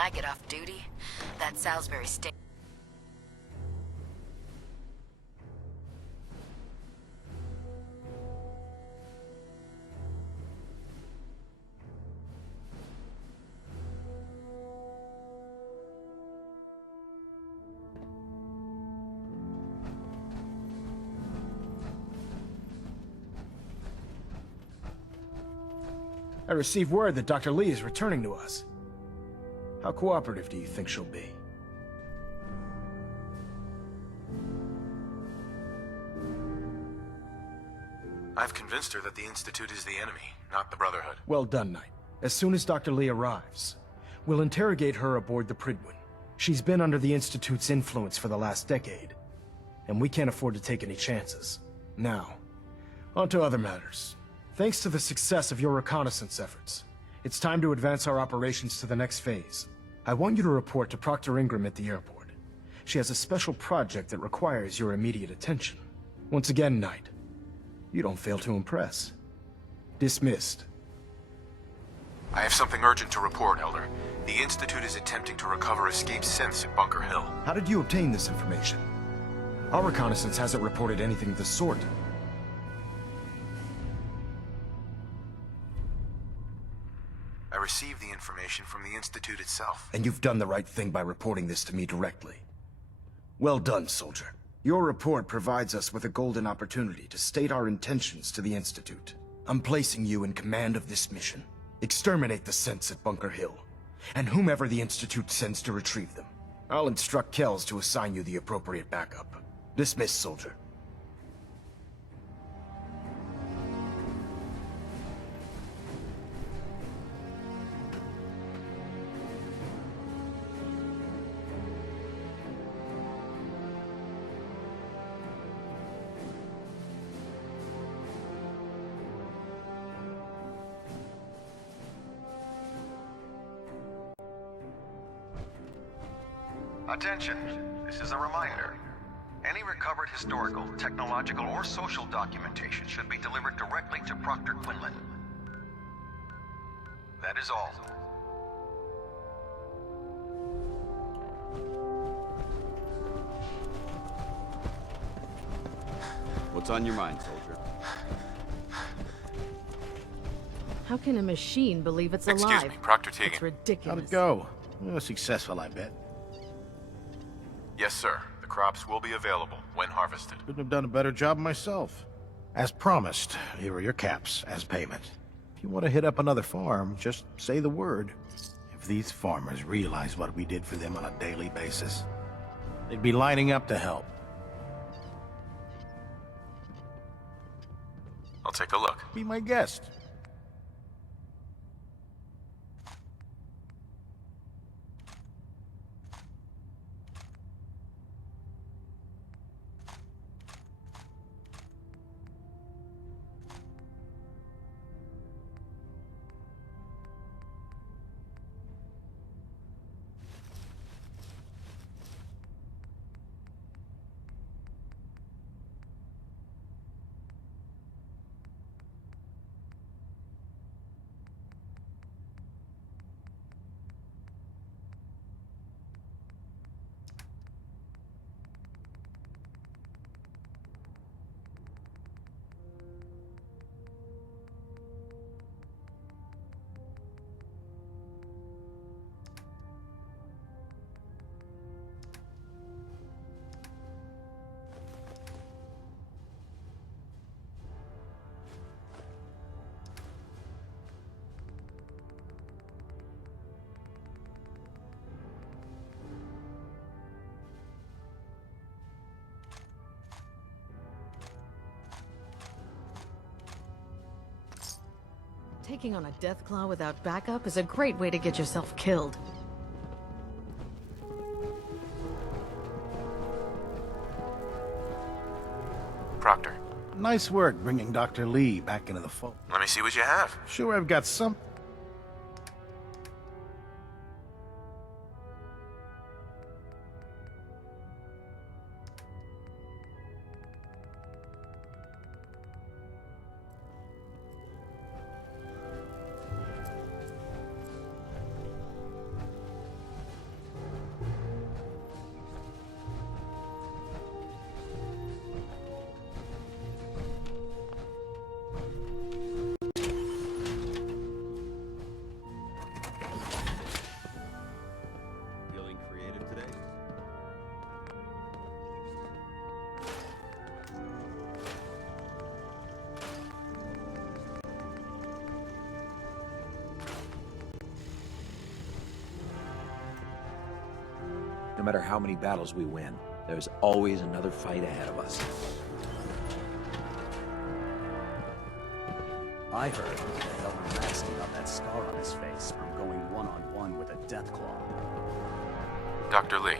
I get off duty. That Salisbury state. I received word that Dr. Lee is returning to us. How cooperative do you think she'll be? I've convinced her that the Institute is the enemy, not the Brotherhood. Well done, Knight. As soon as Dr. Lee arrives, we'll interrogate her aboard the Pridwin. She's been under the Institute's influence for the last decade, and we can't afford to take any chances. Now, on to other matters. Thanks to the success of your reconnaissance efforts, it's time to advance our operations to the next phase. I want you to report to Proctor Ingram at the airport. She has a special project that requires your immediate attention. Once again, Knight, you don't fail to impress. Dismissed. I have something urgent to report, Elder. The Institute is attempting to recover escaped synths at Bunker Hill. How did you obtain this information? Our reconnaissance hasn't reported anything of the sort. I received the information from the Institute itself. And you've done the right thing by reporting this to me directly. Well done, soldier. Your report provides us with a golden opportunity to state our intentions to the Institute. I'm placing you in command of this mission. Exterminate the synths at Bunker Hill, and whomever the Institute sends to retrieve them. I'll instruct Kells to assign you the appropriate backup. Dismissed, soldier. Attention, this is a reminder. Any recovered historical, technological, or social documentation should be delivered directly to Proctor Quinlan. That is all. What's on your mind, soldier? How can a machine believe it's alive? Excuse me, Proctor Teagan. It's ridiculous. How'd it go? Successful, I bet. Yes, sir. The crops will be available when harvested. Couldn't have done a better job myself. As promised, here are your caps as payment. If you want to hit up another farm, just say the word. If these farmers realize what we did for them on a daily basis, they'd be lining up to help. I'll take a look. Be my guest. Taking on a Deathclaw without backup is a great way to get yourself killed. Proctor, Nice work bringing Dr. Lee back into the fold. let me see what you have. Sure, I've got some... No matter how many battles we win, there's always another fight ahead of us. I heard that Elder Maxson got that scar on his face from going one-on-one with a Deathclaw. Dr. Lee.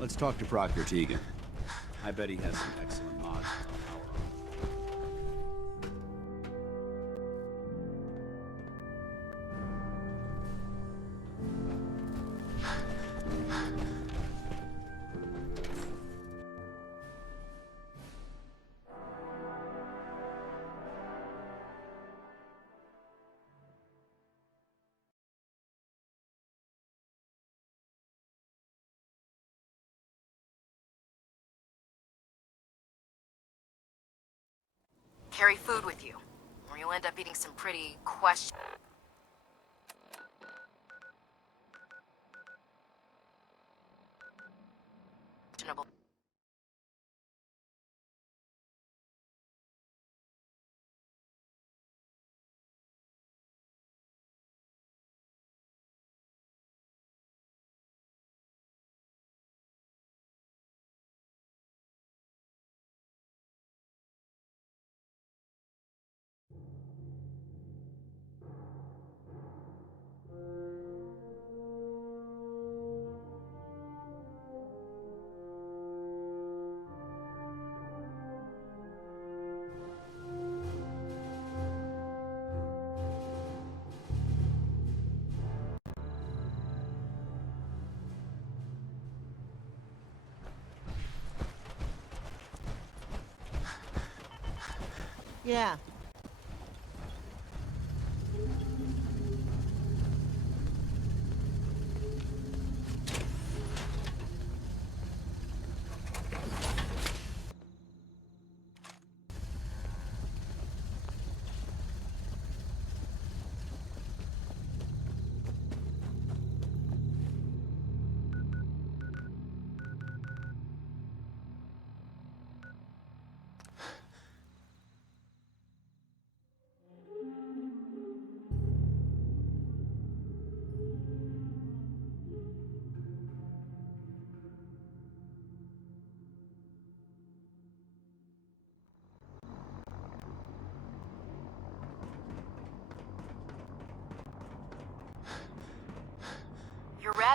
Let's talk to Proctor Teagan. I bet he has some excellent mods with our power on. Carry food with you, or you'll end up eating some pretty questionable. Yeah.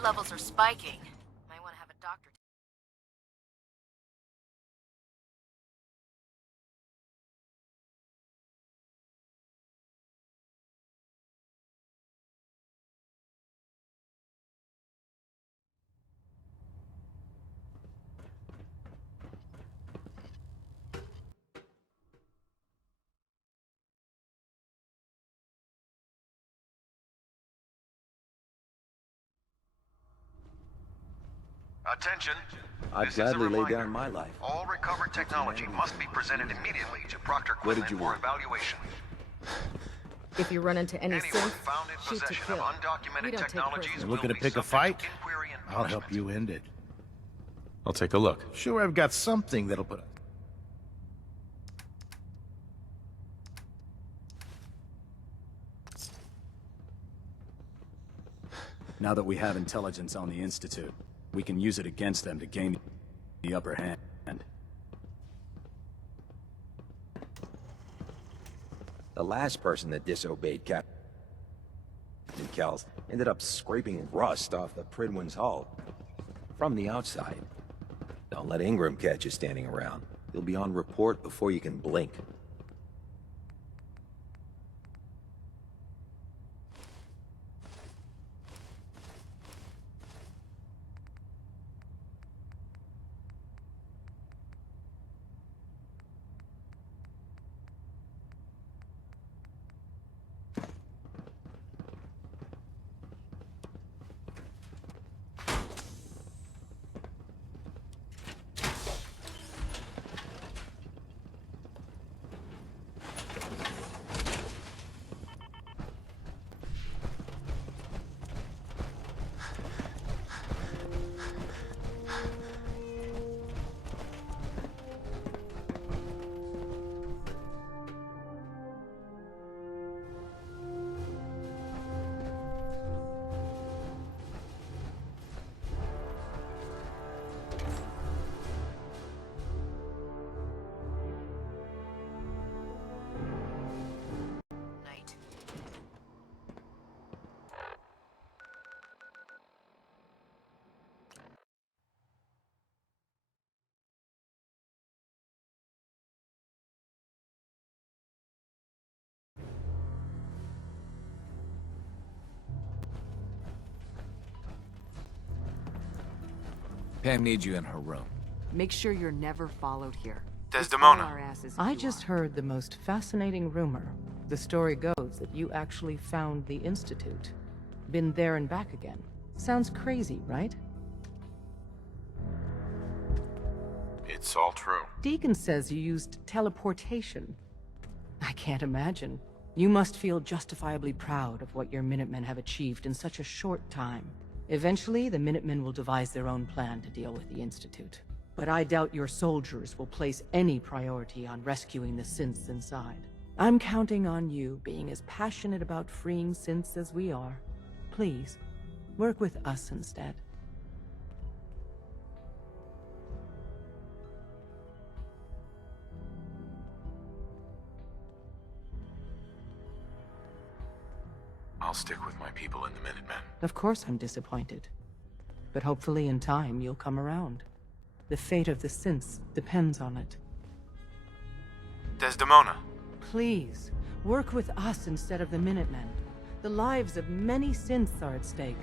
blood levels are spiking. Might want to have a doctor. Attention. I'd This is a gladly lay reminder. down my life. All recovered technology must be presented immediately to Proctor What did Quinlan you for want? evaluation. If you run into any Anyone synth, found in shoot to possession of kill. undocumented We don't take technologies prisoners. You're will looking to be pick a subject fight? to inquiry and I'll help punishment. you end it. I'll take a look. Sure, I've got something that'll put... Now that we have intelligence on the Institute, we can use it against them to gain the upper hand. The last person that disobeyed Captain Kells ended up scraping rust off the Pridwin's hull. From the outside. Don't let Ingram catch you standing around. You'll be on report before you can blink. Night. Pam needs you in her room. Make sure you're never followed here. Desdemona. Our asses I if you just are. heard the most fascinating rumor. The story goes that you actually found the Institute. Been there and back again. Sounds crazy, right? It's all true. Deacon says you used teleportation. I can't imagine. You must feel justifiably proud of what your Minutemen have achieved in such a short time. Eventually, the Minutemen will devise their own plan to deal with the Institute. But I doubt your soldiers will place any priority on rescuing the synths inside. I'm counting on you being as passionate about freeing synths as we are. Please, work with us instead. I'll stick with my people in the Minutemen. Of course I'm disappointed. But hopefully in time you'll come around. The fate of the synths depends on it. Desdemona. Please, work with us instead of the Minutemen. The lives of many synths are at stake.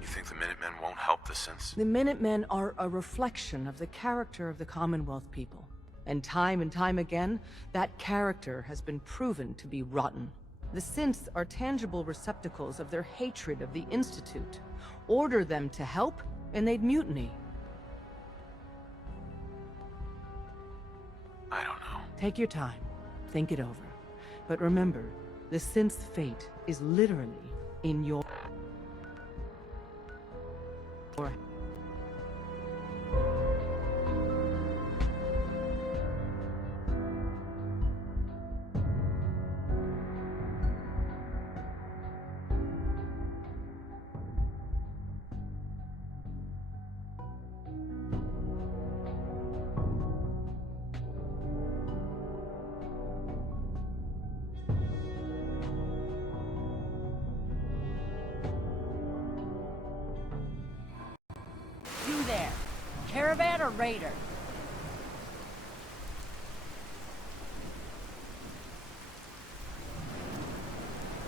You think the Minutemen won't help the synths? The Minutemen are a reflection of the character of the Commonwealth people. And time again, that character has been proven to be rotten. The synths are tangible receptacles of their hatred of the Institute. Order them to help, and they'd mutiny. I don't know. Take your time. Think it over. But remember, the synth's fate is literally in your... there. Caravan or Raider?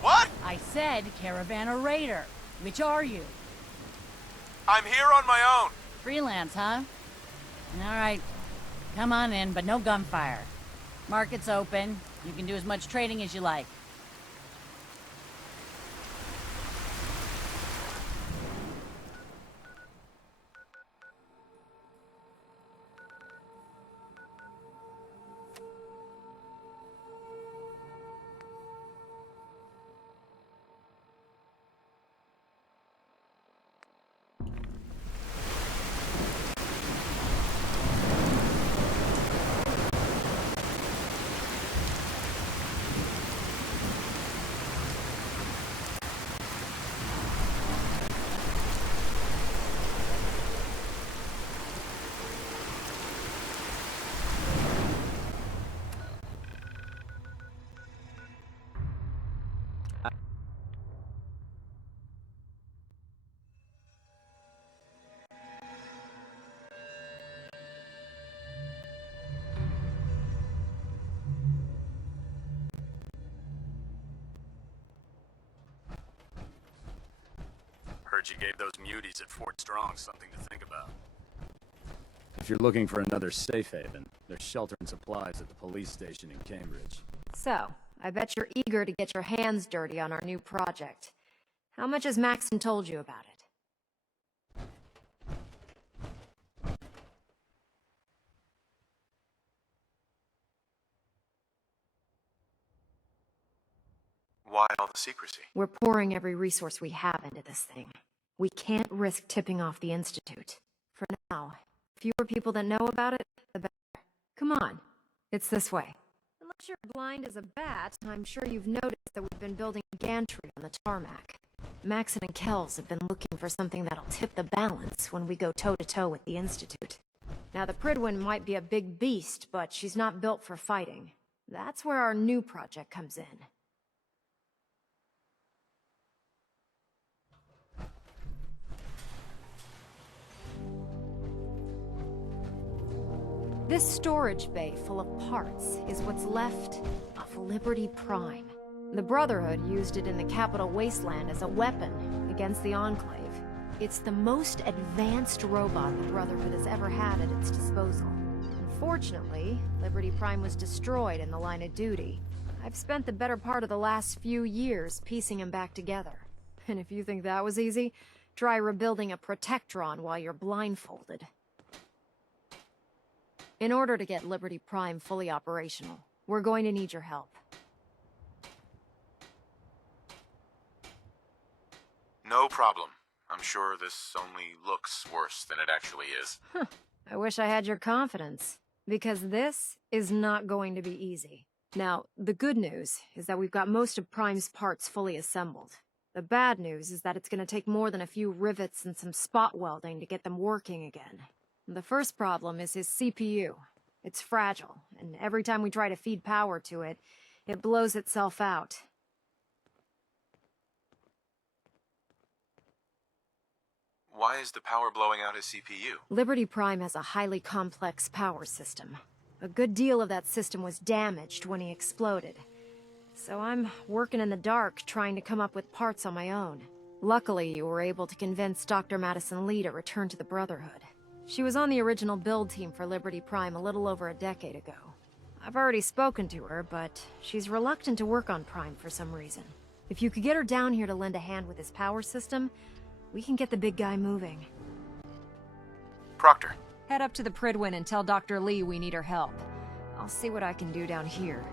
What? I said Caravan or Raider. Which are you? I'm here on my own. Freelance, huh? Alright. Come on in, but no gunfire. Market's open. You can do as much trading as you like. Heard you gave those muties at Fort Strong something to think about. If you're looking for another safe haven, there's shelter and supplies at the police station in Cambridge. So, I bet you're eager to get your hands dirty on our new project. How much has Maxon told you about it? Why all the secrecy? We're pouring every resource we have into this thing. We can't risk tipping off the Institute. For now, fewer people that know about it, the better. Come on, it's this way. Unless you're blind as a bat, I'm sure you've noticed that we've been building a gantry on the tarmac. Maxon and Kells have been looking for something that'll tip the balance when we go toe-to-toe with the Institute. Now, the Pridwin might be a big beast, but she's not built for fighting. That's where our new project comes in. This storage bay full of parts is what's left of Liberty Prime. The Brotherhood used it in the Capital Wasteland as a weapon against the Enclave. It's the most advanced robot the Brotherhood has ever had at its disposal. Unfortunately, Liberty Prime was destroyed in the line of duty. I've spent the better part of the last few years piecing him back together. And if you think that was easy, try rebuilding a Protectron while you're blindfolded. In order to get Liberty Prime fully operational, we're going to need your help. No problem. I'm sure this only looks worse than it actually is. I wish I had your confidence, because this is not going to be easy. Now, the good news is that we've got most of Prime's parts fully assembled. The bad news is that it's going to take more than a few rivets and some spot welding to get them working again. The first problem is his CPU. It's fragile, and every time we try to feed power to it, it blows itself out. Why is the power blowing out his CPU? Liberty Prime has a highly complex power system. A good deal of that system was damaged when he exploded. So I'm working in the dark, trying to come up with parts on my own. Luckily, you were able to convince Dr. Madison Lee to return to the Brotherhood. She was on the original build team for Liberty Prime a little over a decade ago. I've already spoken to her, but she's reluctant to work on Prime for some reason. If you could get her down here to lend a hand with his power system, we can get the big guy moving. Proctor. Head up to the Pridwin and tell Dr. Lee we need her help. I'll see what I can do down here.